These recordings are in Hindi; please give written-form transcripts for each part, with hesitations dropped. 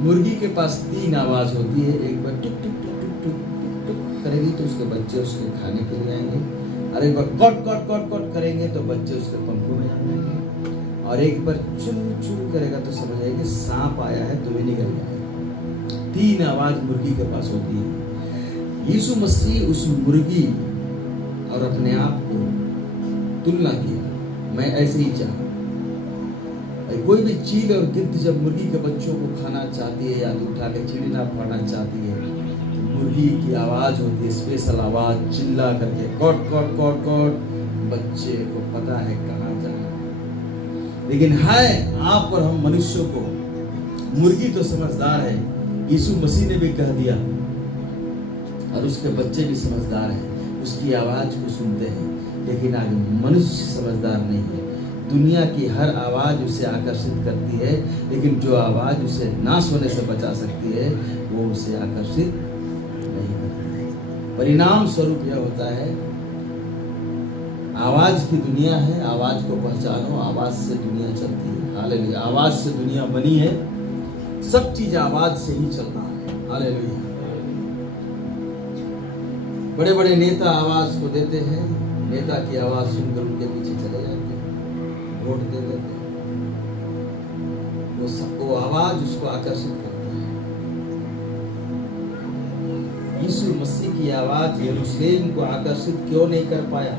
मुर्गी के पास 3 आवाज होती है। एक बार टुक टुक टुक टुक टुक टुक टुक करेगी तो उसके बच्चे उसके खाने के लिए आएंगे, और एक बार कट कट कट कट करेंगे तो बच्चे उसके पंखों में जाएंगे, और एक बार चुन चुन करेगा तो समझ आएगी सांप आया है, तुम्हें निकल जाएगा। 3 आवाज मुर्गी के पास होती है। यीशु मसीह उस मुर्गी और अपने आप को तुलना किया, मैं ऐसे ही चाहूँ। कोई भी चील और गिद्ध जब मुर्गी के बच्चों को खाना चाहती है या उठा के चिड़िया फाड़ना चाहती है, तो मुर्गी की आवाज होती है, स्पेशल आवाज, चिल्ला करके कट कट कट कट, बच्चे को पता है कहाँ जाना। लेकिन है आप और हम मनुष्यों को, मुर्गी तो समझदार है, यीशु मसीह ने भी कह दिया, और उसके बच्चे भी समझदार हैं, उसकी आवाज को सुनते हैं। लेकिन आज मनुष्य समझदार नहीं है। दुनिया की हर आवाज उसे आकर्षित करती है, लेकिन जो आवाज उसे नाश होने से बचा सकती है वो उसे आकर्षित नहीं करती है। परिणाम स्वरूप यह होता है, आवाज की दुनिया है, आवाज को पहचानो, आवाज से दुनिया चलती है। हालेलुया, आवाज से दुनिया बनी है, सब चीज आवाज से ही चल रहा है। हालेलुया। बड़े बड़े नेता आवाज को देते हैं, नेता की आवाज सुनकर उनके पीछे चले जाते हैं, वोट दे देते हैं। वो आवाज उसको आकर्षित करती है। यीशु मसीह की आवाज यरूशलेम को आकर्षित क्यों नहीं कर पाया?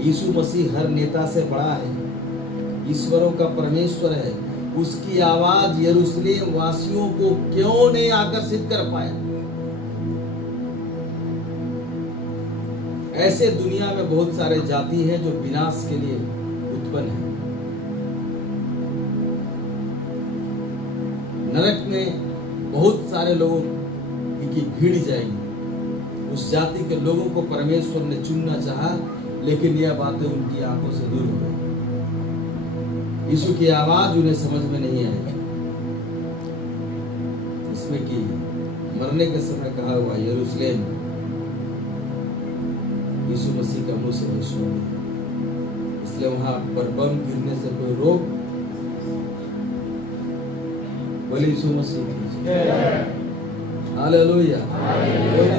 यीशु मसीह हर नेता से बड़ा है, ईश्वरों का परमेश्वर है, उसकी आवाज यरूशलेम वासियों को क्यों नहीं आकर्षित कर पाया? ऐसे दुनिया में बहुत सारे जाति हैं जो विनाश के लिए उत्पन्न है। नरक में बहुत सारे लोगों की भीड़ जाएगी। उस जाति के लोगों को परमेश्वर ने चुनना चाहा, लेकिन यह बातें उनकी आंखों से दूर हो गई। यीशु की आवाज उन्हें समझ में नहीं आई। इसमें कि मरने के समय कहा हुआ यरूशलेम यीशु मसीह का मुंह से नहीं सुना, इसलिए वहां पर बम गिरने से कोई रोक। बोले यीशु मसीह, हालेलुया।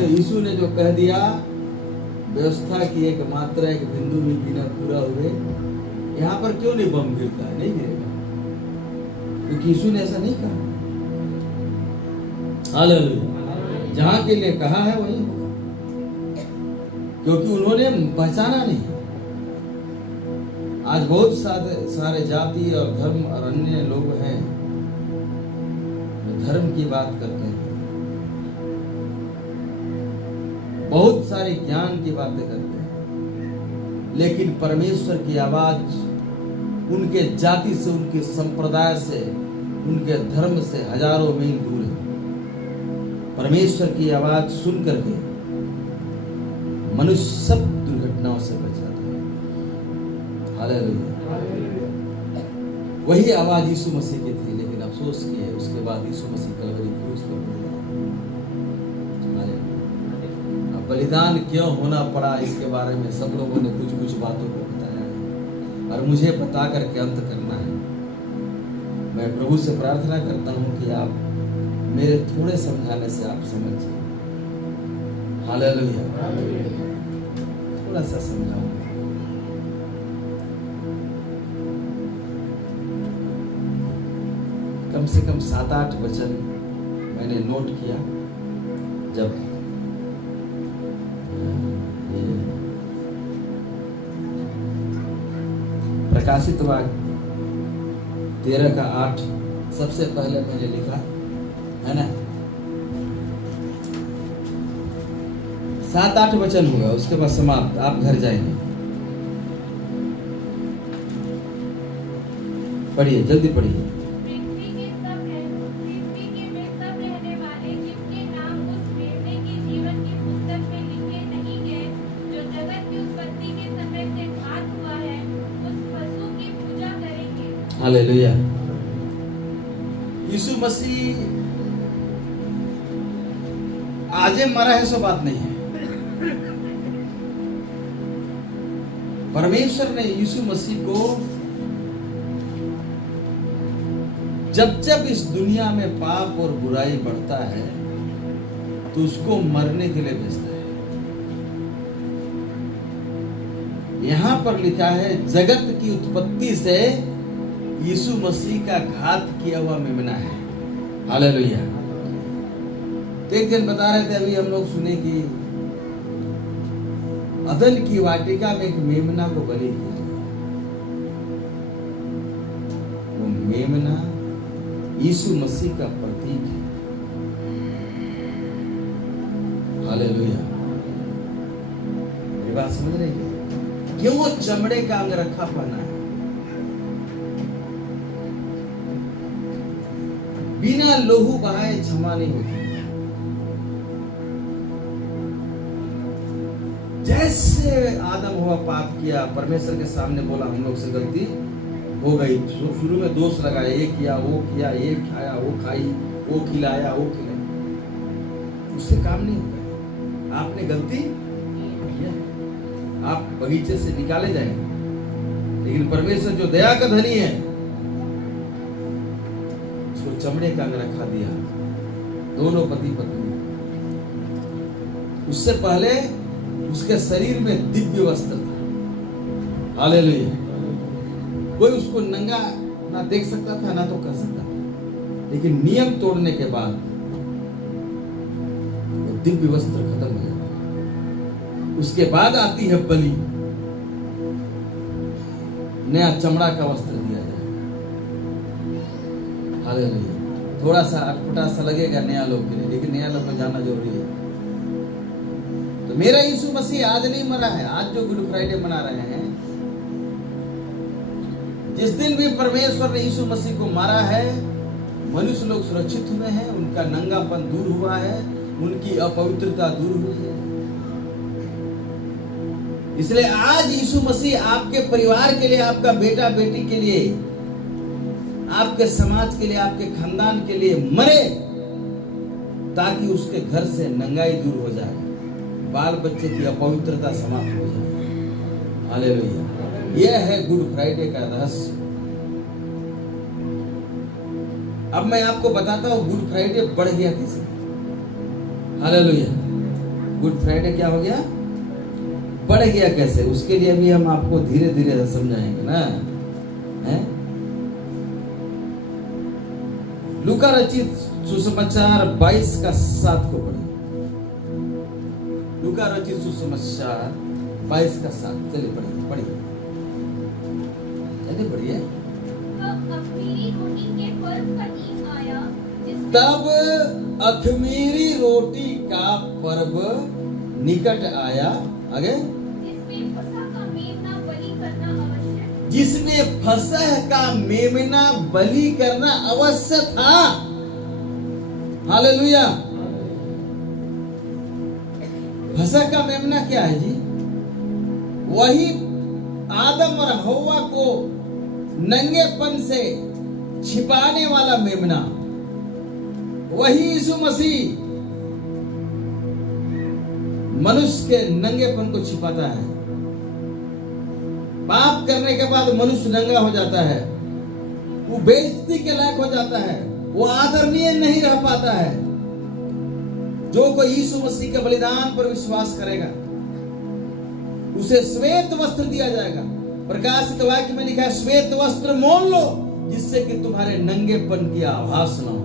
यीशु ने जो कह दिया, व्यवस्था की एक मात्रा एक बिंदु भी बिना पूरा हुए यहाँ पर क्यों नहीं बम गिरता है? नहीं गिरेगा, क्योंकि यीशु ने ऐसा नहीं कहा। हालेलुया। जहां के लिए कहा है वही होगा, क्योंकि उन्होंने पहचाना नहीं। आज बहुत सारे जाति और धर्म और अन्य लोग हैं जो धर्म की बात करते हैं, बहुत सारे ज्ञान की बातें करते हैं, लेकिन परमेश्वर की आवाज उनके जाति से, उनके संप्रदाय से, उनके धर्म से हजारों मील दूर है। परमेश्वर की आवाज सुन करके मनुष्य सब दुर्घटनाओं से बच जाता है। हालेलुया। वही आवाज यीशु मसीह की थी, लेकिन अफसोस की है उसके बाद यीशु मसीह कलवरी क्रूस पर मर गए। अब बलिदान क्यों होना पड़ा, इसके बारे में सब लोगों ने कुछ कुछ बातों को बताया है, और मुझे बता करके अंत करना है। मैं प्रभु से प्रार्थना करता हूँ कि आप मेरे थोड़े समझाने से आप समझ जाए। हालेलुया। थोड़ा सा समझाऊंगा। कम से कम 7-8 वचन मैंने नोट किया जब प्रकाशित वाक्य 13:8 सबसे पहले मैंने लिखा है ना। 7-8 वचन होगा, उसके बाद समाप्त, आप घर जाएंगे। पढ़िए, जल्दी पढ़िए। हालेलुया। यीशु मसीह आजे मरा है, सो बात नहीं है। परमेश्वर ने यीशु मसीह को जब जब इस दुनिया में पाप और बुराई बढ़ता है तो उसको मरने के लिए भेजता है। यहां पर लिखा है जगत की उत्पत्ति से यीशु मसीह का घात किया हुआ मेमना है। हालेलुया। तो एक दिन बता रहे थे, अभी हम लोग सुने कि अदन की वाटिका में एक मेमना को बलि किया। वो मेमना यीशु मसीह का प्रतीक है। हालेलुया। मेरी बात समझ रही है? क्यों वो चमड़े का अंगरखा पहना है? बिना लोहू बहाए क्षमा नहीं होती। जैसे आदम हुआ पाप किया, परमेश्वर के सामने बोला हम लोग से गलती हो गई, शुरू में दोष लगाया, ये किया, वो किया, ये खाया, वो खाई, वो खिलाया, वो खिलाया, उससे काम नहीं होगा। आपने गलती किया, आप बगीचे से निकाले जाएंगे, लेकिन परमेश्वर जो दया का धनी है उसको चमड़े का अंगरखा दिया, दोनों पति पत्नी। उससे पहले उसके शरीर में दिव्य वस्त्र था। हालेलुया। कोई उसको नंगा ना देख सकता था ना तो कर सकता था, लेकिन नियम तोड़ने के बाद वो दिव्य वस्त्र खत्म हो जाता। उसके बाद आती है बलि, नया चमड़ा का वस्त्र दिया जाए। हालेलुया। थोड़ा सा अटपटा सा लगेगा नया लोग के लिए, लेकिन नया लोग में जाना जरूरी है। तो मेरा यीशु मसीह आज नहीं मरा है। आज जो गुड फ्राइडे मना रहे हैं, जिस दिन भी परमेश्वर ने यीशु मसीह को मारा है, मनुष्य लोग सुरक्षित हुए हैं, उनका नंगापन दूर हुआ है, उनकी अपवित्रता दूर हुई है। इसलिए आज यीशु मसीह आपके परिवार के लिए, आपका बेटा बेटी के लिए, आपके समाज के लिए, आपके खानदान के लिए मरे, ताकि उसके घर से नंगाई दूर हो जाए, बाल बच्चे की अपवित्रता समाप्त हो जाए। हालेलुया। यह है गुड फ्राइडे का रहस्य। अब मैं आपको बताता हूं गुड फ्राइडे बढ़ गया कैसे। हालेलुया। गुड फ्राइडे क्या हो गया? बढ़ गया कैसे? उसके लिए भी हम आपको धीरे धीरे समझाएंगे ना। है? लूका रचित सुसमाचार 22 का 7 को पढ़े। लूका रचित सुसमाचार 22 का 7। चलिए पढ़िए पढ़िए पढ़िए। तब अख़मीरी रोटी का पर्व निकट आया। आगे? जिसमें फसह का मेमना बलि करना अवश्य था। हालेलुया। फसह का मेमना क्या है जी? वही आदम और हव्वा को नंगेपन से छिपाने वाला मेमना, वही यीशु मसीह मनुष्य के नंगेपन को छिपाता है। पाप करने के बाद मनुष्य नंगा हो जाता है, वो बेइज्जती के लायक हो जाता है, वो आदरणीय नहीं रह पाता है। जो कोई यीशु मसीह के बलिदान पर विश्वास करेगा, उसे श्वेत वस्त्र दिया जाएगा। प्रकाशित वाक्य में लिखा है, श्वेत वस्त्र मोल लो, जिससे कि तुम्हारे नंगेपन की आभास न हो।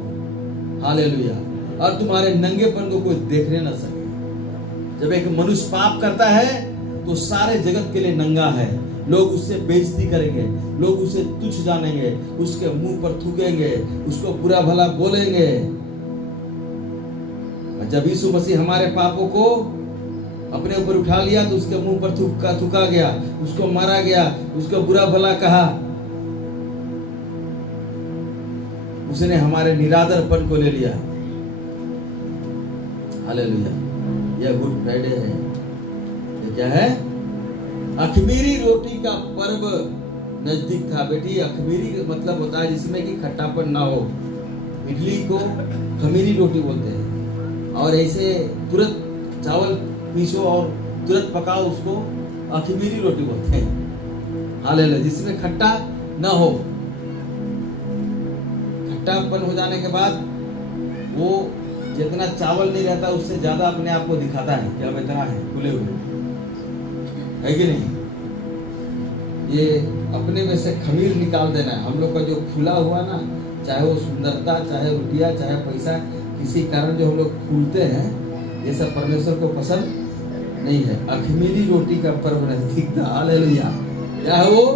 हालेलुया। और तुम्हारे नंगेपन को कोई देखने न सके। जब एक मनुष्य पाप करता है तो सारे जगत के लिए नंगा है। लोग उससे बेइज्जती करेंगे, लोग उसे तुच्छ जानेंगे, उसके मुंह पर थूकेंगे, उसको बुरा भला बोलेंगे। जब यीशु मसीह हमारे पापों को अपने ऊपर उठा लिया तो उसके मुंह पर थूका गया, उसको मारा गया, उसको बुरा भला कहा। उसने हमारे निरादरपन को ले लिया। हालेलुया। यह गुड फ्राइडे है। ये क्या है? अख़मीरी रोटी का पर्व नजदीक था। बेटी, अख़मीरी मतलब होता है जिसमें कि खट्टापन ना हो। इडली को खमीरी रोटी बोलते हैं, और ऐसे तुरंत चावल पीसो और तुरंत पकाओ, उसको अख़मीरी रोटी बोलते हैं। हालेलुया। जिसमें खट्टा ना हो। खट्टापन हो जाने के बाद वो जितना चावल नहीं रहता उससे ज्यादा अपने आप को दिखाता है कि अब इतना है, खुले हुए है कि नहीं। ये अपने में से खमीर निकाल देना है। हम लोग का जो फूला हुआ ना, चाहे वो सुंदरता, चाहे रुपया, चाहे पैसा, किसी कारण जो हम लोग फूलते हैं, ये सब परमेश्वर को पसंद नहीं है। अखमीरी रोटी का पर्व नजदीक था। हालेलुया। क्या है वो?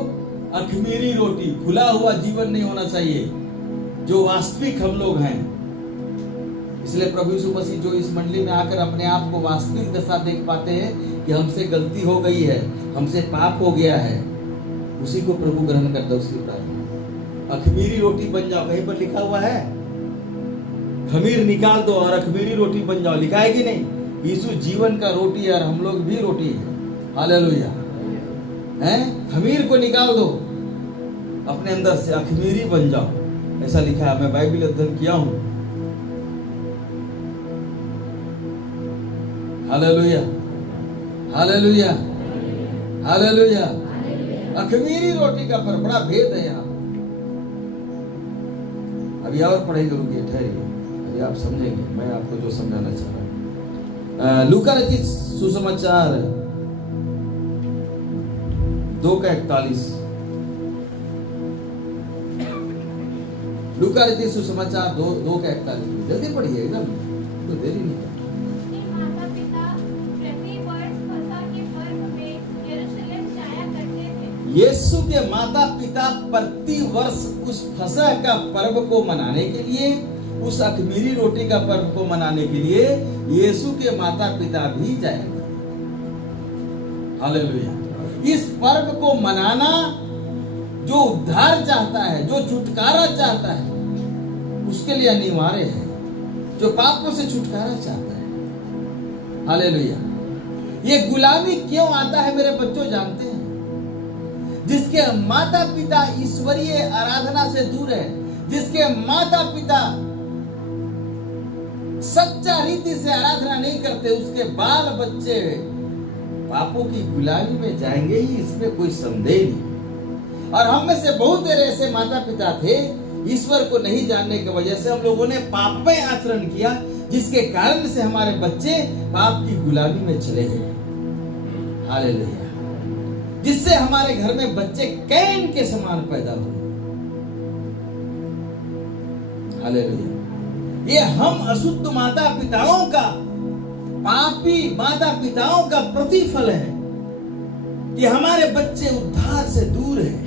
अखमीरी रोटी। फूला हुआ जीवन नहीं होना चाहिए, जो वास्तविक हम लोग हैं। इसलिए प्रभु यीशु मसीह जो इस मंडली में आकर अपने आप को वास्तविक दशा देख पाते हैं कि हमसे गलती हो गई है, हमसे पाप हो गया है, उसी को प्रभु ग्रहण करता है। उसकी प्रार्थना, अखमीरी रोटी बन जाओ। कहीं पर लिखा हुआ है खमीर निकाल दो और अखमीरी रोटी बन जाओ, लिखा है कि नहीं? यीशु जीवन का रोटी है और हम लोग भी रोटी है। हालेलुया। हैं? खमीर को निकाल दो, अपने अंदर से अखमीरी बन जाओ, ऐसा लिखा है। मैं बाइबल अध्ययन किया हूं। Hallelujah, hallelujah, hallelujah. अखमीरी रोटी का पर बड़ा भेद है यहाँ। अभी और पढ़ेंगे, रुकिए, ठहरिए, अभी आप समझेंगे मैं आपको जो समझाना चाह रहा हूँ। लूका रचित सुसमाचार 2:41। लूका रचित सुसमाचार 2:41। जल्दी पढ़िए, एकदम तो देरी नहीं करना। यीशु के माता पिता प्रति वर्ष उस फसह का पर्व को मनाने के लिए, उस अखमीरी रोटी का पर्व को मनाने के लिए यीशु के माता पिता भी जाएंगे। हालेलुया। इस पर्व को मनाना, जो उद्धार चाहता है, जो छुटकारा चाहता है, उसके लिए अनिवार्य है। जो पापों से छुटकारा चाहता है। हालेलुया। ये गुलामी क्यों आता है मेरे बच्चों, जानते हैं? जिसके माता पिता ईश्वरीय आराधना से दूर है, जिसके माता पिता सच्चा रीति से आराधना नहीं करते, उसके बाल बच्चे पापों की गुलामी में जाएंगे ही, इसमें कोई संदेह नहीं। और हम में से बहुत ऐसे माता पिता थे, ईश्वर को नहीं जानने की वजह से हम लोगों ने पाप में आचरण किया, जिसके कारण से हमारे बच्चे पाप की गुलामी में चले गए। हालेलुया। जिससे हमारे घर में बच्चे कैन के समान पैदा हुए। हालेलुया। ये हम अशुद्ध माता पिताओं का, पापी माता पिताओं का प्रतिफल है कि हमारे बच्चे उद्धार से दूर हैं।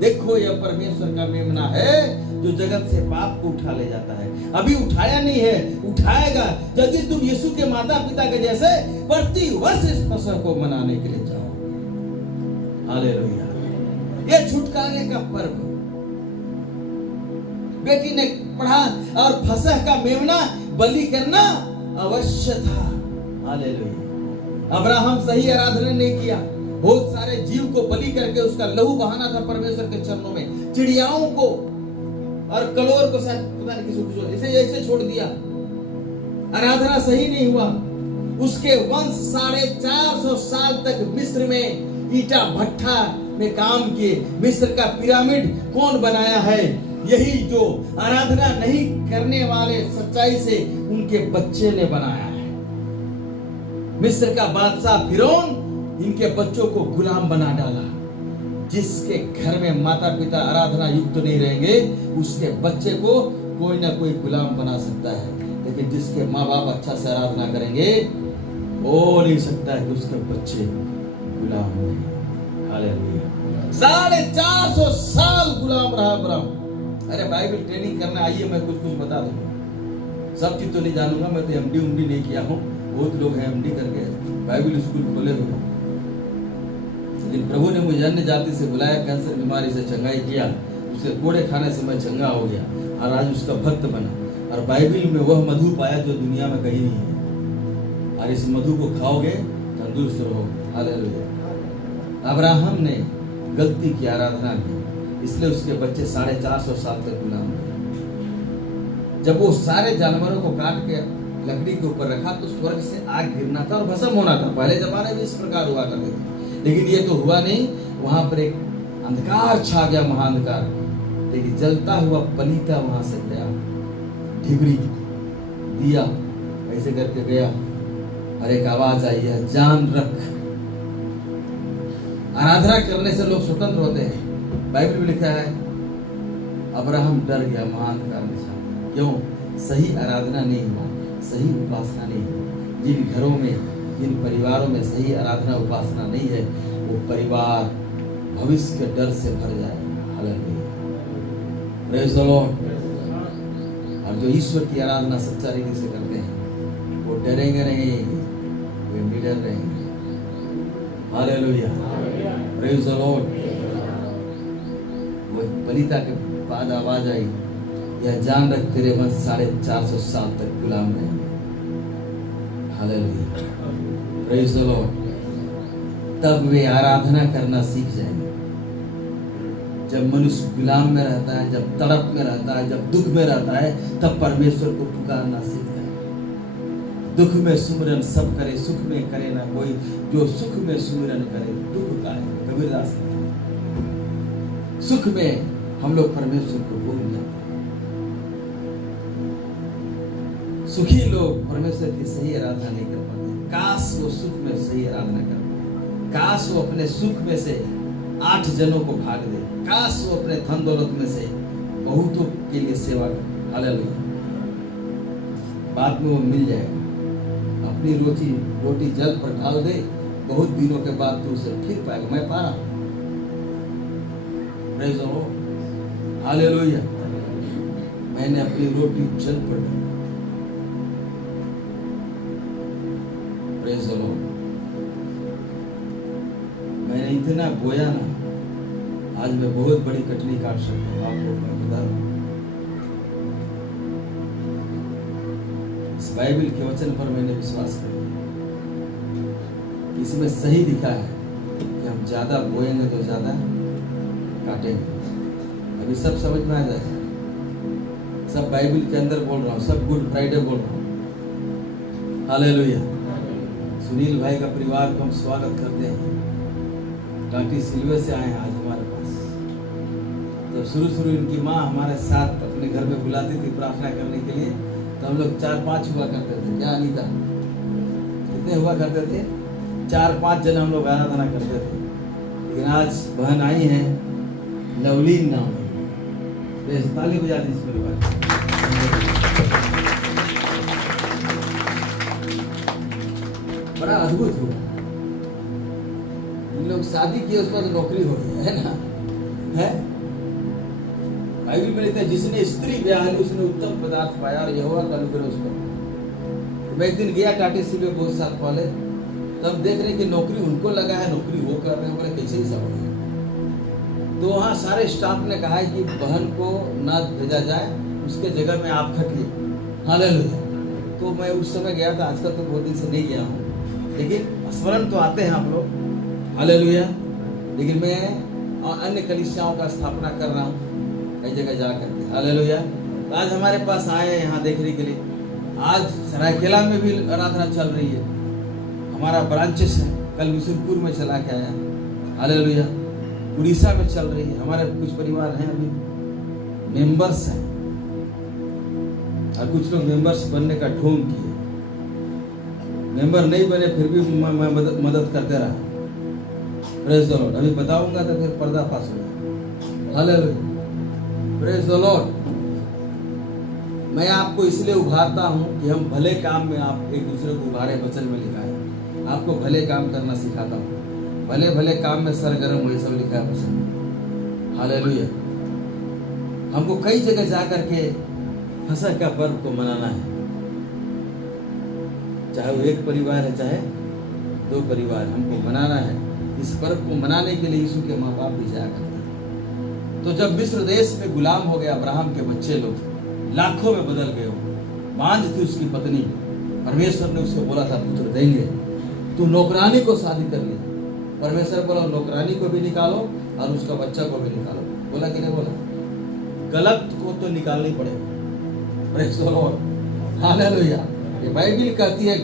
देखो, यह परमेश्वर का मेमना है जो जगत से पाप को उठा ले जाता है। अभी उठाया नहीं है, उठाएगा यदि तुम यीशु के माता पिता के जैसे प्रति वर्ष इस फसह को मनाने के लिए जाओ। हालेलुया। ये छुटकारे का पर्व। बेटी ने पढ़ा, और फसह का मेमना बलि करना अवश्य था। हालेलुया। अब्राहम सही आराधना नहीं किया, बहुत सारे जीव को बलि करके उसका लहू बहाना था परमेश्वर के चरणों में। चिड़ियाओं को और कलोर को शायद पता नहीं किसी को ऐसे छोड़ दिया। आराधना सही नहीं हुआ। उसके वंश 450 साल तक मिस्र में ईटा भट्ठा में काम किए। मिस्र का पिरामिड कौन बनाया है? यही जो आराधना नहीं करने वाले सच्चाई से उनके बच्चे ने बनाया है। मिस्र का बादशाह फिरौन इनके बच्चों को गुलाम बना डाला। जिसके घर में माता पिता आराधना युक्त नहीं रहेंगे, उसके बच्चे को कोई ना कोई गुलाम बना सकता है। लेकिन जिसके माँ बाप अच्छा से आराधना करेंगे, हो नहीं सकता है कि उसके बच्चे गुलाम हुए। हालेलुया। 450 साल गुलाम रहा अब्राहम। अरे बाइबल ट्रेनिंग करना आइए, मैं कुछ बता दूंगा। सब चीज तो नहीं जानूंगा, मैं तो एमडी उमडी नहीं किया हूँ। बहुत लोग हैं एमडी करके बाइबल स्कूल खोले हुए। लेकिन प्रभु ने मुझे अन्य जाति से बुलाया, कैंसर बीमारी से चंगाई किया, उसके कोड़े खाने से मैं चंगा हो गया और आज उसका भक्त बना। और बाइबल में वह मधु पाया जो दुनिया में कहीं नहीं है, और इस मधु को खाओगे तंदुरुस्त रहोगे। हालेलुया। अब्राहम ने गलती की आराधना की, इसलिए उसके बच्चे 450 साल तक गुलाम हुए। जब वो सारे जानवरों को काट के लकड़ी के ऊपर रखा तो स्वर्ग से आग गिरना था और भस्म होना था। पहले जमाने में इस प्रकार हुआ करते थे, लेकिन ये तो हुआ नहीं। वहां पर एक अंधकार छा गया, महाअंधकार। लेकिन जलता हुआ पलीता वहां से गया, ढिबरी दिया ऐसे करके गया और एक आवाज आई है, जान रख। आराधना करने से लोग स्वतंत्र होते हैं। बाइबल में लिखा है अब्राहम डर गया महाअंधकार में से। क्यों? सही आराधना नहीं हुआ, सही उपासना नहीं हुआ। जिन घरों में, जिन परिवारों में सही आराधना उपासना नहीं है, वो परिवार भविष्य के डर से भर जाए। Hallelujah, praise the Lord. और जो ईश्वर की आराधना सच्चा रीति से करते हैं वो डरेंगे नहीं, वे निडर रहेंगे। Hallelujah, praise the Lord. वो पलीता के बाद आवाज आई, यह जान रख तेरे वंश 450 साल तक गुलाम रहेंगे। Hallelujah, praise the Lord. तब वे आराधना करना सीख जाएंगे। जब मनुष्य गुलाम में रहता है, जब तड़प में रहता है, जब दुख में रहता है, तब परमेश्वर को पुकारना सीखता है। दुख में सुमिरन सब करे, सुख में करे ना कोई। जो सुख में सुमिरन करे दुख का है, कबीरदास। सुख में हम लोग परमेश्वर को भूल जाते हैं। सुखी लोग परमेश्वर की सही आराधना नहीं कर पाते। काश वो सुख में सही आराधना कर पाए। काश वो अपने सुख में से 8 जनों को भाग दे। काश वो अपने धन दौलत में से बहुतों के लिए सेवा करे। हालेलुया, बाद में वो मिल जाएगा। अपनी रोटी जल पर डाल दे, बहुत दिनों के बाद तू उसे फिर पाएगा। मैं पा रहा हूं। Praise the Lord, hallelujah. मैंने अपनी रोटी जल पर डाली। Praise the Lord. मैंने इतना बोया ना, आज मैं बहुत बड़ी कटनी काट सकता हूँ। आपको मैं बता रहा हूँ। इस बाइबल के वचन पर मैंने विश्वास किया। इसमें सही लिखा है कि हम ज्यादा बोएंगे तो ज्यादा काटेंगे। अभी सब समझ में आ जाएगा। सब बाइबल के अंदर बोल रहा हूँ, सब गुड फ्राइडे बोल रहा हूँ। हालेलुया। सुनील भाई का परिवार को हम स्वागत करते हैं। कांटी सिलवे से आए हैं आज हमारे पास। जब शुरू इनकी माँ हमारे साथ अपने घर में बुलाती थी प्रार्थना करने के लिए, तो हम लोग 4-5 हुआ करते थे। क्या अनीता, कितने हुआ करते थे? 4-5 जन हम लोग आराधना करते थे। लेकिन आज बहन आई हैं, लवलीन नाम है। ताली बजा दी इस परिवार। बड़ा अद्भुत हुआ। इन लोग शादी किए, उसके बाद नौकरी हो गई है ना, है। बाइबल में लिखा है जिसने स्त्री ब्याह ली उसने उत्तम पदार्थ पाया और यहोवा का अनुग्रह उस पर। मैं एक दिन गया टाटे सी में बहुत साल पहले, तब देख रहे कि नौकरी उनको लगा है, नौकरी वो कर रहे हैं। बोले कैसे ही सब हो। तो वहाँ सारे स्टाफ ने कहा है कि बहन को ना भेजा जाए, उसके जगह में आप खटिए। हालेलुया। तो मैं उस समय गया था, आजकल तो बहुत दिन से नहीं गया हूँ, लेकिन स्मरण तो आते हैं आप लोग। हालेलुया। लेकिन मैं अन्य कलीसियाओं का स्थापना कर रहा हूँ कई जगह जाकर। हालेलुया। आज हमारे पास आए हैं यहाँ देखने के लिए। आज सरायकेला में भी आराधना चल रही है। हमारा ब्रांचेस है, कल बिशुनपुर में चला के आया। हालेलुया। उड़ीसा में चल रही है। हमारे कुछ परिवार हैं अभी मेंबर्स हैं, और कुछ लोग मेंबर्स बनने का ढोंग किए। मेंबर नहीं बने फिर भी मैं मदद करते रहा। Praise the Lord. अभी बताऊंगा तो फिर पर्दाफाश होगा। Hallelujah, praise the Lord. मैं आपको इसलिए उभारता हूं कि हम भले काम में आप एक दूसरे को उभारे। वचन में लिखा है आपको भले काम करना सिखाता हूं। भले भले काम में सरगर्म हो, ये सब लिखा है वचन। हालेलुया। हमको कई जगह जा करके फसह का पर्व को मनाना है, चाहे वो एक परिवार है चाहे 2 परिवार, हमको मनाना है। इस पर्व को मनाने के लिए यीशु के माँ बाप भी जाया करते हैं। तो जब मिस्र देश में गुलाम हो गए अब्राहम के बच्चे लोग लाखों में बदल गए हो। बांझ थी उसकी पत्नी, परमेश्वर ने उसको बोला था पुत्र देंगे, तू नौकरानी को शादी कर ले। परमेश्वर बोला नौकरानी को भी निकालो और उसका बच्चा को भी निकालो। बोला कि नहीं बोला? गलत को तो निकालना ही पड़ेगा। Praise the Lord. हालेलुया। ये बाइबल कहती है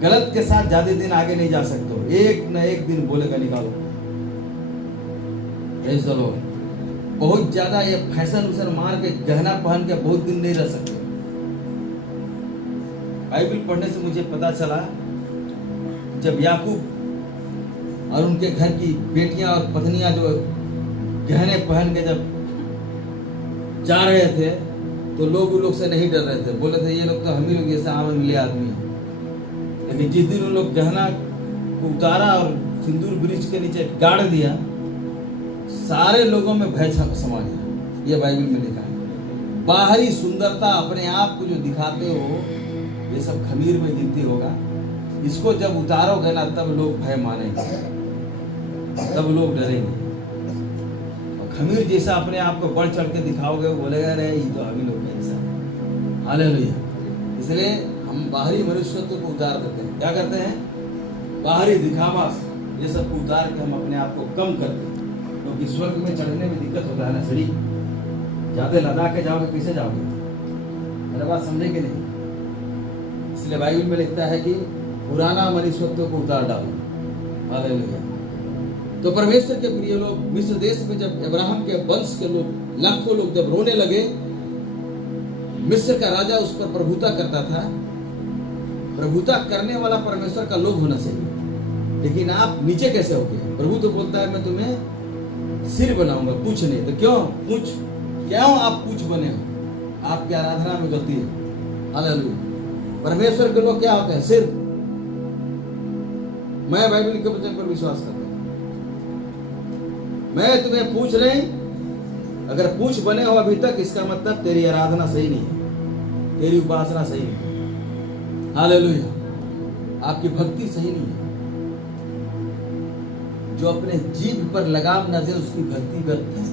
गलत के साथ ज्यादा दिन आगे नहीं जा सकते हो। एक न एक दिन बोलेगा निकालो। Praise the Lord. बहुत ज्यादा ये फैशन वैशन मार के गहना पहन के बहुत दिन नहीं रह सकते। बाइबल पढ़ने से मुझे पता चला जब याकूब और उनके घर की बेटियां और पत्नियां जो गहने पहन के जब जा रहे थे तो लोग उन लोग से नहीं डर रहे थे, बोले थे ये लोग तो हम ही लोग जैसे आम मिले आदमी हैं। लेकिन जिस दिन उन लोग गहना को उतारा और सिंदूर वृक्ष के नीचे गाड़ दिया, सारे लोगों में भय समा गया। ये बाइबल में लिखा है। बाहरी सुंदरता अपने आप को जो दिखाते हो ये सब खमीर में गिनती होगा। इसको जब उतारोगे ना तब लोग भय मानेंगे, तब लोग डरेंगे। और खमीर जैसा अपने आप को बढ़ चढ़ के दिखाओगे, वो बोलेगा अरे ये तो हम ही लोग ऐसा। हालेलुया। इसलिए हम बाहरी मनुष्यत्व को उतार देते हैं। क्या करते हैं? बाहरी दिखावा ये सब को उतार के हम अपने आप को कम करते हैं। क्योंकि स्वर्ग में चढ़ने में दिक्कत होता है ना, सीढ़ी ज्यादा लदा के जाओगे, कैसे जाओगे? मेरा बात समझे कि नहीं? इसलिए बाइबल में लिखता है कि पुराना मनुष्यत्व को उतार डालो। हालेलुया। तो परमेश्वर के प्रिय लोग, मिस्र देश में जब अब्राहम के वंश के लोग लाखों लोग जब रोने लगे, मिस्र का राजा उस पर प्रभुता करता था। प्रभुता करने वाला परमेश्वर का लोग होना चाहिए। लेकिन आप नीचे कैसे हो गए? प्रभु तो बोलता है मैं तुम्हें सिर बनाऊंगा, पूछ नहीं। तो क्यों पूछ? क्यों आप पूछ बने हो? आपकी आराधना में गलती है। हालेलुया। परमेश्वर के लोग क्या होते हैं? सिर। मैं बाइबल के वचन पर विश्वास करता हूं। मैं तुम्हें पूछ नहीं, अगर पूछ बने हो अभी तक, इसका मतलब तेरी आराधना सही नहीं है, तेरी उपासना सही नहीं है। हालेलुया। आपकी भक्ति सही नहीं है। जो अपने जीभ पर लगाम न दे उसकी भक्ति व्यर्थ है।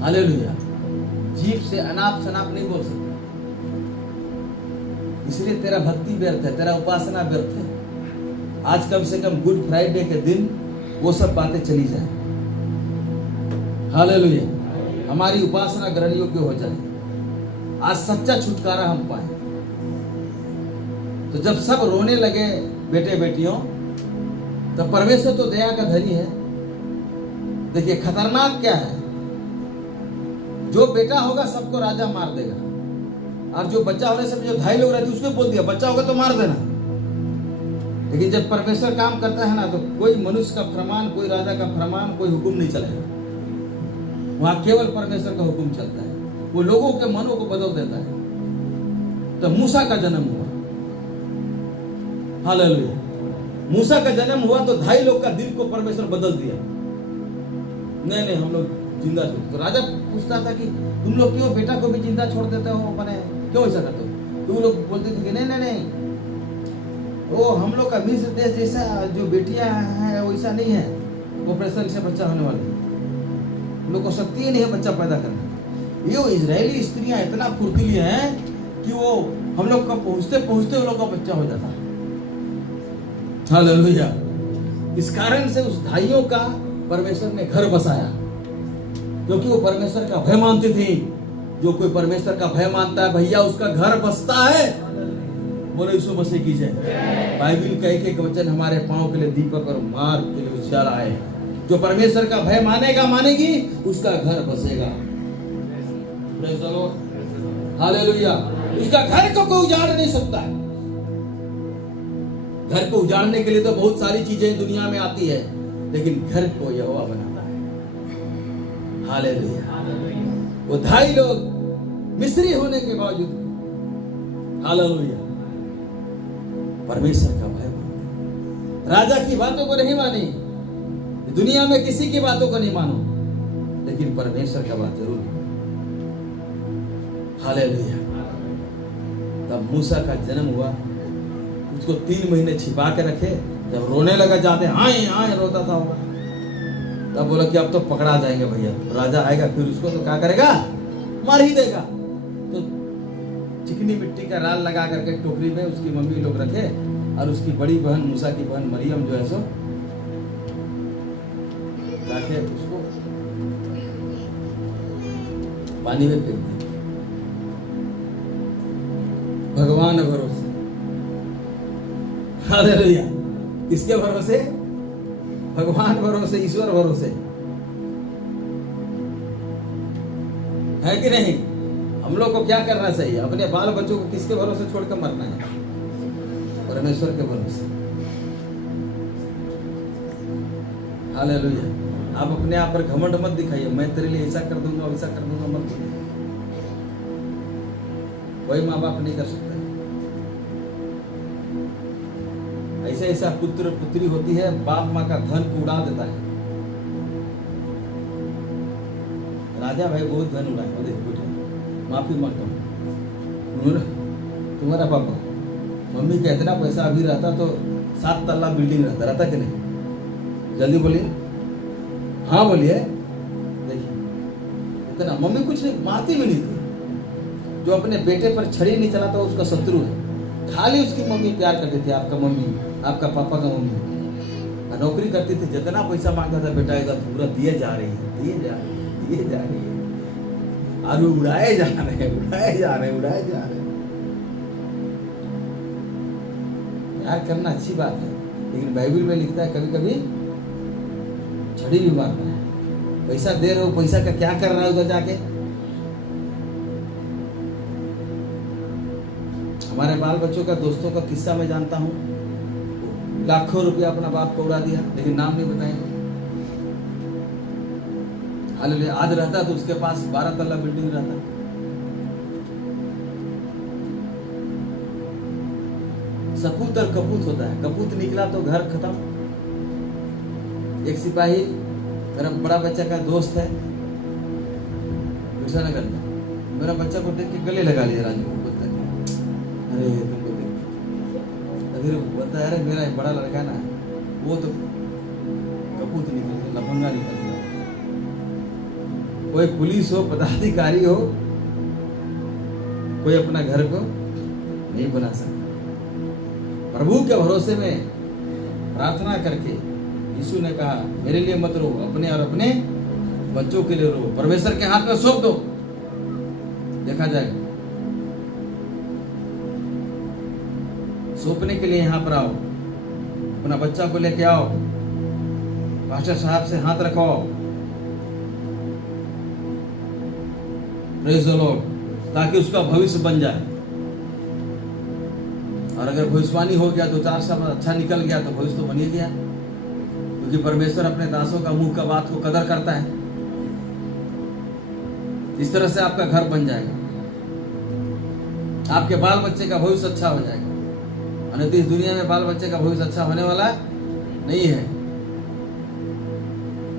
हालेलुया। जीभ से अनाप शनाप नहीं बोल सकता, इसलिए तेरा भक्ति व्यर्थ है, तेरा उपासना व्यर्थ है। आज कम से कम गुड फ्राइडे के दिन वो सब बातें चली जाए। हालेलुया। हमारी उपासना ग्रहण योग्य हो जाए। आज सच्चा छुटकारा हम पाए। तो जब सब रोने लगे बेटे बेटियों, तो परमेश्वर तो दया का धनी है। देखिए खतरनाक क्या है, जो बेटा होगा सबको राजा मार देगा, और जो बच्चा होने से जो 2.5 लोग रहते उसको बोल दिया बच्चा होगा तो मार देना। लेकिन जब परमेश्वर काम करता है ना, तो कोई मनुष्य का फरमान, कोई राजा का फरमान, कोई हुक्म नहीं चलेगा। वहां केवल परमेश्वर का हुक्म चलता है। वो लोगों के मनों को बदल देता है। तो मूसा का जन्म हुआ। हालेलुया। मूसा का जन्म हुआ तो 2.5 लोग का दिल को परमेश्वर बदल दिया। नहीं हम लोग जिंदा छोड़। तो राजा पूछता था कि तुम लोग क्यों बेटा को भी जिंदा छोड़ देते हो, माने क्यों ऐसा करते हो? तो वो लोग बोलते थे कि नहीं, वो हम लोग का मिस्र देश जैसा जो बेटियां हैं वैसा नहीं है, वो ऑपरेशन से बच्चा होने वाला है। हम लोग को शक्ति ही नहीं है बच्चा पैदा करने। ये इजरायली स्त्रियां इतना फुर्तीली हैं कि वो हम लोग का पहुंचते पहुंचते उन लोग का बच्चा हो जाता। हालेलुया। इस कारण से उस 2.5 का परमेश्वर ने घर बसाया, क्योंकि वो परमेश्वर का भय मानती थी। जो कोई परमेश्वर का भय मानता है भैया उसका घर बसता है। बोले यीशु मसीह की जय। बाइबल का एक वचन हमारे पांव के लिए दीपक और मार्ग के लिए उजाला है। जो परमेश्वर का भय मानेगा मानेगी उसका घर बसेगा। Praise the Lord. हालेलुया। उसका घर को कोई उजाड़ नहीं सकता है। घर को उजाड़ने के लिए तो बहुत सारी चीजें दुनिया में आती है, लेकिन घर को यहोवा बनाता है। हालेलुया। वो 2.5 लोग मिस्री होने के बावजूद, हालेलुया, परमेश्वर का भय मानते। राजा की बातों को नहीं मानी, दुनिया में किसी की बातों को नहीं मानो, लेकिन परमेश्वर का बात जरूर। हालेलुया। तब मूसा का जन्म हुआ। उसको 3 महीने छिपा के रखे। जब रोने लगा जाते आए रोता था होगा, तब बोला कि अब तो पकड़ा जाएंगे भैया। राजा आएगा फिर उसको तो क्या करेगा? मार ही देगा। तो चिकनी मिट्टी का राल लगा करके टोकरी में उसकी मम्मी लोग रखे, और उसकी बड़ी बहन मूसा की बहन मरियम जो है सो जाके उसको पानी में फेंक दी। भगवान भरोसे। हालेलुया। किसके भरोसे? भगवान भरोसे, ईश्वर भरोसे। है कि नहीं? हम लोग को क्या करना चाहिए? अपने बाल बच्चों को किसके भरोसे छोड़कर मरना है? परमेश्वर के भरोसे। हालेलुया। आप अपने आप पर घमंड मत दिखाइए, मैं तेरे लिए ऐसा कर दूंगा वैसा कर दूंगा मत बोलिए। कोई माँ बाप नहीं कर सकता। ऐसा ऐसा पुत्र पुत्री होती है, बाप माँ का धन को उड़ा देता है। राजा भाई बहुत धन उड़ाए, देखो माफी मांगता हूँ। तुम्हारा पापा मम्मी का इतना पैसा अभी रहता तो 7 तल्ला बिल्डिंग रहता कि नहीं? जल्दी बोलिए। हाँ बोलिए। देखिए इतना मम्मी कुछ नहीं मारती भी नहीं थी। जो अपने बेटे पर छड़ी नहीं चलाता उसका शत्रु है। खाली उसकी मम्मी प्यार करती थी, आपका मम्मी, आपका पापा का मम्मी। नौकरी करती थी, जितना पैसा मांगता था बेटा इधर पूरा दिए जा रही है, दिए जा रही है, दिए जा रही है, और उड़ाए जा रहे हैं, उड़ाए जा रहे हैं, उड़ाए जा रहे हैं। प्यार करना अच्छी बात है, लेकिन बाइबल में लिखता है कभी कभी छड़ी भी मारना है। पैसा दे रहे हो, पैसा का क्या कर रहा है उधर जाके? हमारे बाल बच्चों का, दोस्तों का किस्सा मैं जानता हूँ। लाखों रुपया अपना बाप को उड़ा दिया, लेकिन नाम नहीं बताएंगे। हालेलुया। आज रहता तो उसके पास 12 तल्ला बिल्डिंग रहता। सपूत और कपूत होता है। कपूत निकला तो घर खत्म। एक सिपाही, मेरा बड़ा बच्चा का दोस्त है विशानगर में, मेरा बच्चा को देख के गले लगा लिया राजू को। अरे तुमको देख, फिर बोलता है अरे मेरा एक बड़ा लड़का ना, वो तो कपूत निकल गया, लफंगा निकल गया। कोई पुलिस हो, पदाधिकारी हो, कोई अपना घर को नहीं बना सकता। प्रभु के भरोसे में प्रार्थना करके यीशु ने कहा मेरे लिए मत रो, अपने और अपने बच्चों के लिए रो। परमेश्वर के हाथ में सौंप दो, देखा जाएगा। सौंपने के लिए यहां पर आओ, अपना बच्चा को लेके आओ, पास्टर साहब से हाथ रखवाओ। प्रेज़ द लॉर्ड, ताकि उसका भविष्य बन जाए। और अगर भविष्यवाणी हो गया, 2-4 साल अच्छा निकल गया तो भविष्य तो बन ही गया, क्योंकि परमेश्वर अपने दासों का मुंह का बात को कदर करता है। इस तरह से आपका घर बन जाएगा, आपके बाल बच्चे का भविष्य अच्छा हो जाएगा। अन्यथा इस दुनिया में बाल बच्चे का भविष्य अच्छा होने वाला नहीं है।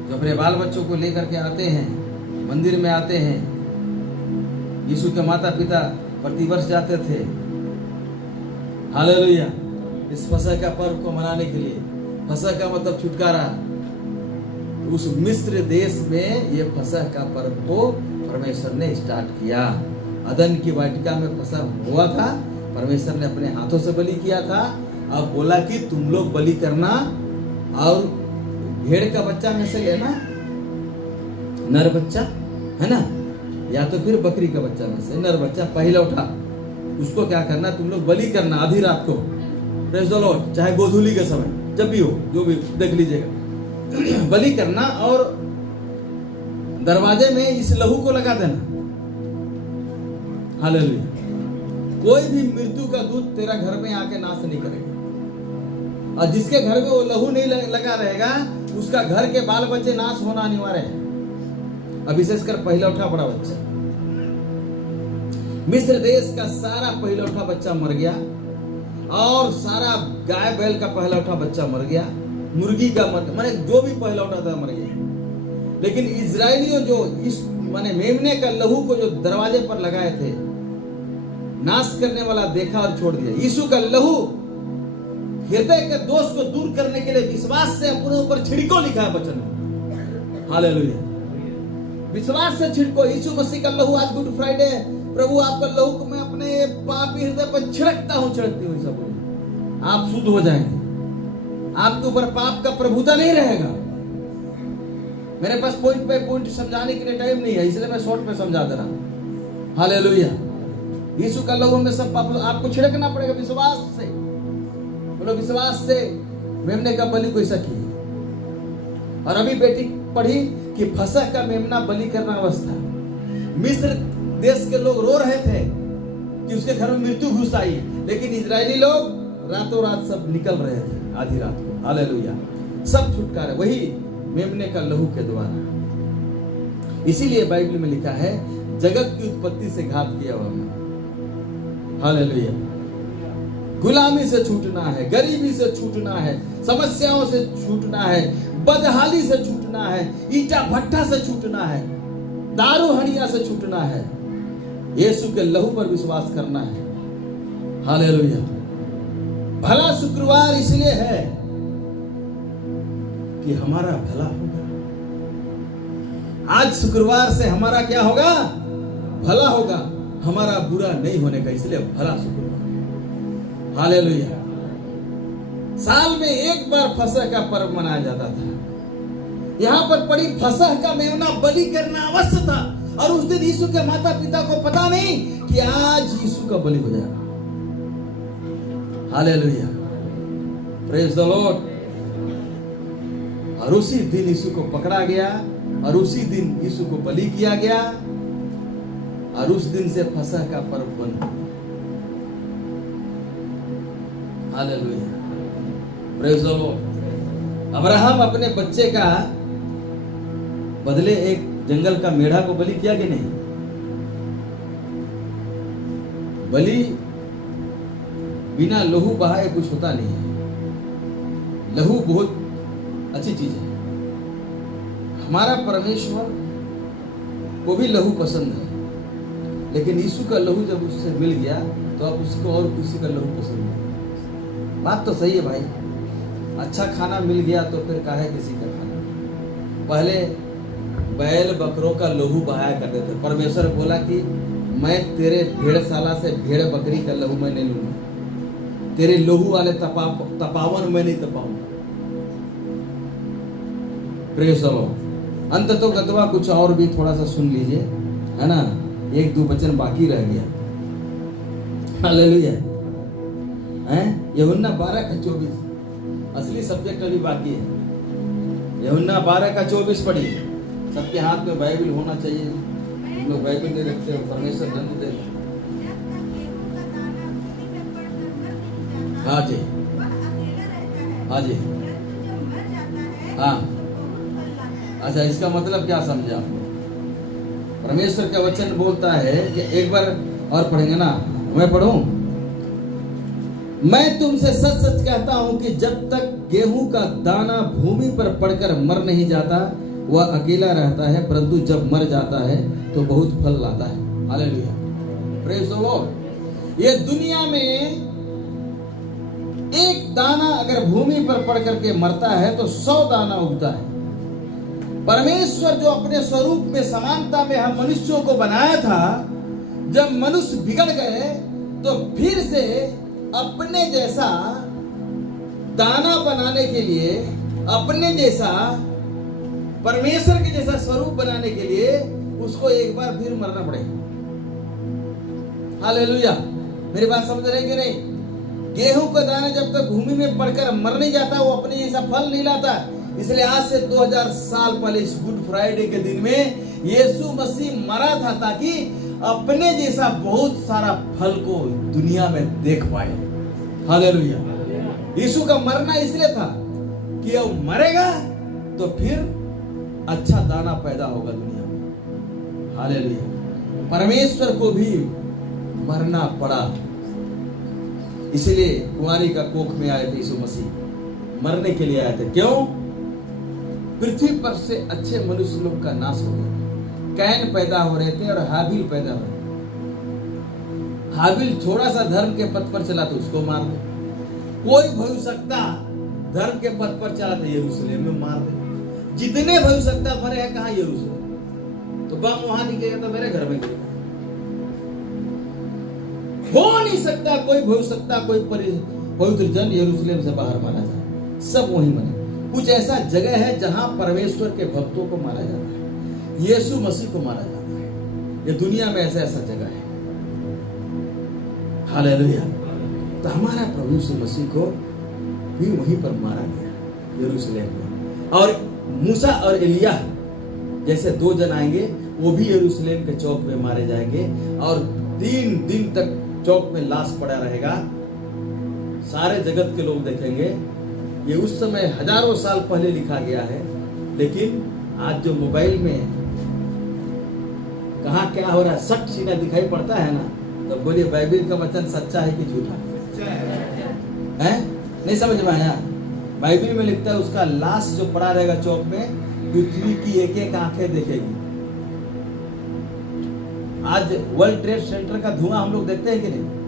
जो अपने बाल बच्चों को लेकर के आते हैं, मंदिर में आते हैं, यीशु के माता पिता प्रतिवर्ष जाते थे, हालेलुया, इस फसह का पर्व को मनाने के लिए। फसह का मतलब छुटकारा। उस मिस्र देश में ये फसह का पर्व को परमेश्वर ने स्टार्ट किया। अदन की वाटिका में फसह हुआ था, परमेश्वर ने अपने हाथों से बलि किया था। अब बोला कि तुम लोग बलि करना और भेड़ का बच्चा में से लेना, नर बच्चा है ना, या तो फिर बकरी का बच्चा में से नर बच्चा पहला उठा, उसको क्या करना, तुम लोग बलि करना आधी रात को, प्रेज़ द लॉर्ड, चाहे गोधूली के समय, जब भी हो, जो भी देख लीजिएगा, बलि करना और दरवाजे में इस लहू को लगा देना। हालेलुया। कोई भी मृत्यु का दूत तेरा घर में आके नाश नहीं करेगा, और जिसके घर में वो लहू नहीं लगा रहेगा उसका घर के बाल बच्चे नाश होना अनिवार्य है, और विशेषकर पहला उठा बड़ा बच्चा। मिस्र देश का सारा पहला उठा बच्चा मर गया, और सारा गाय बैल का पहला उठा बच्चा मर गया, मुर्गी का माने जो भी पहला उठा था मर गया। लेकिन इजरायलियों जो इस माने मेमने का लहू को जो दरवाजे पर लगाए थे, नाश करने वाला देखा और छोड़ दिया। यीशु का लहू हृदय के दोष को दूर करने के लिए विश्वास से अपने ऊपर छिड़को, लिखा है वचन में। हालेलुया। विश्वास से छिड़को। यीशु मसीह का लहू, आज गुड फ्राइडे है, प्रभु आपका लहू को मैं अपने पापी हृदय पर छिड़कता हूं, छिड़कती हूं, सब आप शुद्ध हो जाएंगे। आपके ऊपर पाप का प्रभुता नहीं रहेगा। मेरे पास पॉइंट पे पॉइंट समझाने के लिए टाइम नहीं है, इसलिए मैं शॉर्ट में समझा दे रहा हूं। हालेलुया। यीशु का लहू में सब पाप आपको छिड़कना पड़ेगा विश्वास से। बोलो विश्वास से मेमने का बलि कोई सकी। और अभी बेटी पढ़ी कि फसह का मेमना बलि करना अवस्था। मिस्र देश के लोग रो रहे थे कि उसके घर में मृत्यु घुस आई, लेकिन इजरायली लोग रातों रात सब निकल रहे थे आधी रात को। हालेलुया, सब छुटकारा वही मेमने का लहू के द्वारा। इसीलिए बाइबल में लिखा है जगत की उत्पत्ति से घात किया हुआ। हालेलुया, गुलामी से छूटना है, गरीबी से छूटना है, समस्याओं से छूटना है, बदहाली से छूटना है, ईटा भट्टा से छूटना है, दारू हड़िया से छूटना है, यीशु के लहू पर विश्वास करना है। हालेलुया। भला शुक्रवार इसलिए है कि हमारा भला होगा। आज शुक्रवार से हमारा क्या होगा? भला होगा, हमारा बुरा नहीं होने का, इसलिए भला शुक्रवार। हालेलुया। साल में एक बार फसह का पर्व मनाया जाता था। यहां पर पड़ी फसह का मेमना बलि करना अवश्य था, और उस दिन यीशु के माता पिता को पता नहीं कि आज यीशु का बलि हो जाएगा। Hallelujah, praise the Lord. और उसी दिन यीशु को पकड़ा गया, और उसी दिन यीशु को बलि किया गया, और उस दिन से फसह का पर्व बंद हो गया। Hallelujah, praise the Lord. Abraham अपने बच्चे का बदले एक जंगल का मेढ़ा को बलि किया कि नहीं? बलि बिना लहू बहाए कुछ होता नहीं है। लहू बहुत अच्छी चीज है। हमारा परमेश्वर को भी लहू पसंद है, लेकिन यीशु का लहू जब उससे मिल गया तो अब उसको और किसी का लहू पसंद है। बात तो सही है भाई, अच्छा खाना मिल गया तो फिर काहे किसी का खाना। पहले बैल बकरों का लहू बहाया करते थे। परमेश्वर बोला कि मैं तेरे भेड़शाला से भेड़ बकरी का लहू मैं नहीं लूंगा, तेरे लहू वाले तपावन मैं नहीं तपाऊंगा। Praise the Lord. अंत तो गतवा कुछ और भी थोड़ा सा सुन लीजिए, है ना, एक दो वचन बाकी रह गया। हालेलुया। यूहन्ना 12:24 असली सब्जेक्ट अभी बाकी है। यूहन्ना 12:24 पढ़िए। सबके हाथ में बाइबल होना चाहिए। लोग बाइबल नहीं रखते हो, परमेश्वर दंड दे। हाँ जी, हाँ जी, हाँ। अच्छा, इसका मतलब क्या समझे आप? परमेश्वर का वचन बोलता है कि एक बार और पढ़ेंगे ना, मैं पढ़ूं। मैं तुमसे सच सच कहता हूं कि जब तक गेहूं का दाना भूमि पर पड़कर मर नहीं जाता वह अकेला रहता है, परंतु जब मर जाता है तो बहुत फल लाता है। Hallelujah, praise the Lord. ये दुनिया में एक दाना अगर भूमि पर पड़ करके मरता है तो 100 दाना उगता है। परमेश्वर जो अपने स्वरूप में समानता में हम मनुष्यों को बनाया था, जब मनुष्य बिगड़ गए तो फिर से अपने जैसा दाना बनाने के लिए, अपने जैसा परमेश्वर के जैसा स्वरूप बनाने के लिए उसको एक बार फिर मरना पड़ेगा। हालेलुया, मेरी बात समझ रहे कि नहीं? गेहूं का दाना जब तक भूमि में पड़कर मर नहीं जाता वो अपने जैसा फल नहीं लाता। इसलिए आज से 2000 साल पहले इस गुड फ्राइडे के दिन में यीशु मसीह मरा था ताकि अपने जैसा बहुत सारा फल को दुनिया में देख पाए। हालेलुया। यीशु का मरना इसलिए था कि अब मरेगा तो फिर अच्छा दाना पैदा होगा दुनिया में। हालेलुया। परमेश्वर को भी मरना पड़ा, इसलिए कुंवारी का कोख में आए थे यीशु मसीह, मरने के लिए आए थे। क्यों? पृथ्वी पर से अच्छे मनुष्य लोग का नाश हो गया। कैन पैदा हो रहे थे और हाबिल पैदा हो रहे थे। हाबिल थोड़ा सा धर्म के पथ पर चला तो उसको मार दे। कोई भविष्यवक्ता धर्म के पथ पर चला तो यरूशलेम में मार दे। जितने भविष्यवक्ता भरे हैं कहाँ? यरूशलेम। तो बम वहां निकलेगा तो मेरे घर में गिरेगा। हो नहीं सकता कोई भविष्यवक्ता, कोई पवित्र जन यरूशलेम से बाहर मारा जाए। सब वहीं मरे। कुछ ऐसा जगह है जहां परमेश्वर के भक्तों को मारा जाता है, यीशु मसीह को मारा जाता है। ये दुनिया में ऐसा ऐसा जगह है। हालेलुया। तो हमारा प्रभु यीशु मसीह को भी वहीं पर मारा गया, यरूशलेम में। और मूसा और एलिया जैसे 2 जन आएंगे, वो भी यरूशलेम के चौक में मारे जाएंगे और 3 दिन तक चौक में लाश पड़ा रहेगा। सारे जगत के लोग देखेंगे। ये उस समय हजारों साल पहले लिखा गया है, लेकिन आज जो मोबाइल में कहाँ क्या हो रहा है सच सीधा दिखाई पड़ता है ना, तो बोलिए बाइबिल का वचन सच्चा है कि झूठा है? नहीं समझ में आया? बाइबिल में लिखता है उसका लाश जो पड़ा रहेगा चौक में, पृथ्वी की एक एक आंखें देखेगी। आज वर्ल्ड ट्रेड सेंटर का धुआं हम लोग देखते हैं कि नहीं?